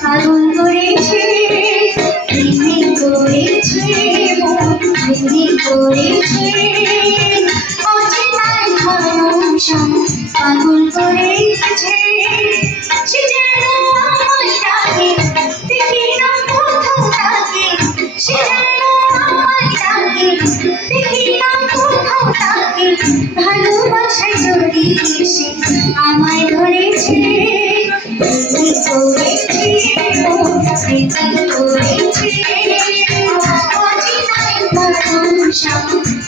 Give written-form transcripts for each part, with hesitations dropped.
পাগল করেছে প্রেমে করেছে প্রেমে করেছে অচেনার ভরসা পাগল করেছে সে যেন আমায় ডাকে দেখি না কোথাও তাকে সে যেন আমায় ডাকে দেখি না কোথাও তাকে ভালোবাসায় জড়িয়ে সে আমায় ধরেছে প্রেমে করেছে প্রেমে করেছে অচেনার ভরসা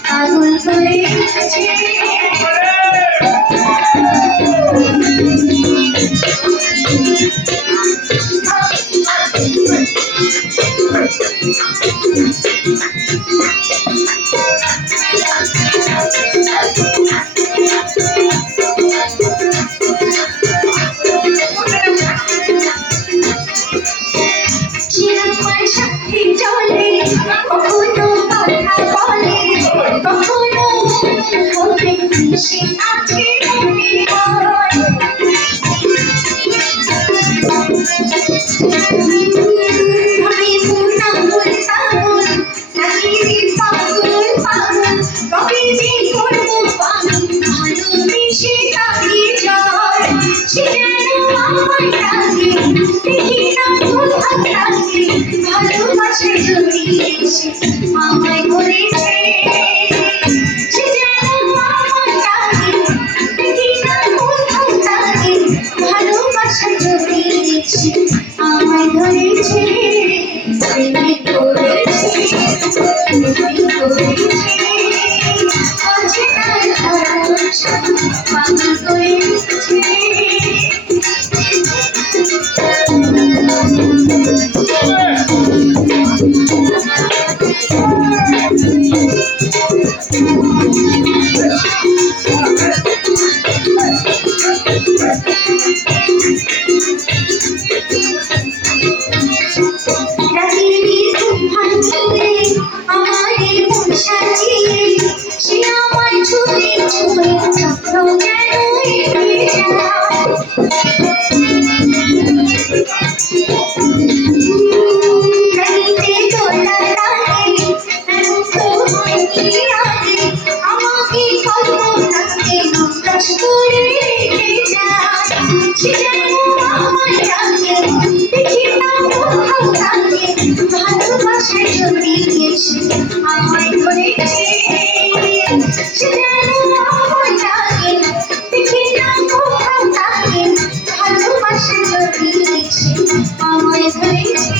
পাগল করেছে সে আছে আমি পুনা পাগল নাকি পাগল পাগল কবে যে করবো আমি ভালোবেসে তাকে যায় সে যেন আমায় ডাকে দেখি না কোথাও তাকে ভালোবাসায় জড়িয়ে সে আমায় ধরেছে সে যেন আমায় ডাকে দেখি না কোথাও তাকে ভালোবাসায় জড়িয়ে সে আমায় ধরেছে প্রেমে করেছে প্রেমে করেছে অচেনার ভরসা পাগল করেছে ভালোবাসায় জড়িয়ে সে আমায় ধরেছে সে যেন আমায় ডাকে দেখি না কোথাও তাকে ভালোবাসায় জড়িয়ে সে আমায় ধরেছে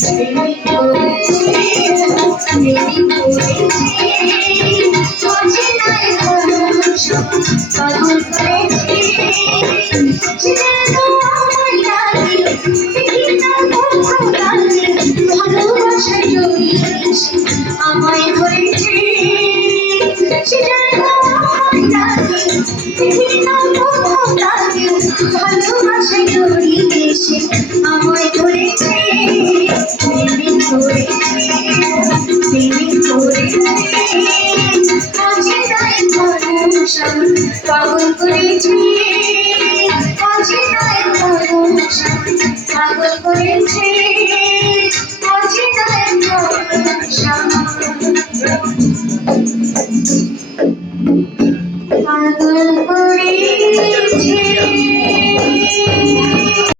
প্রেমে করেছে প্রেমে করেছে অচেনার ভরসা পাগল করেছে সে যেন আমায় ডাকে দেখি না কোথাও তাকে ভালোবাসায় জড়িয়ে সে আমায় ধরেছে সে যেন আমায় ডাকে দেখি না কোথাও তাকে ভালোবাসায় জড়িয়ে সে আমায় ধরেছে প্রেমে করেছে প্রেমে করেছে অচেনার ভরসা পাগল করেছে অচেনার ভরসা পাগল করেছে অচেনার ভরসা পাগল করেছে।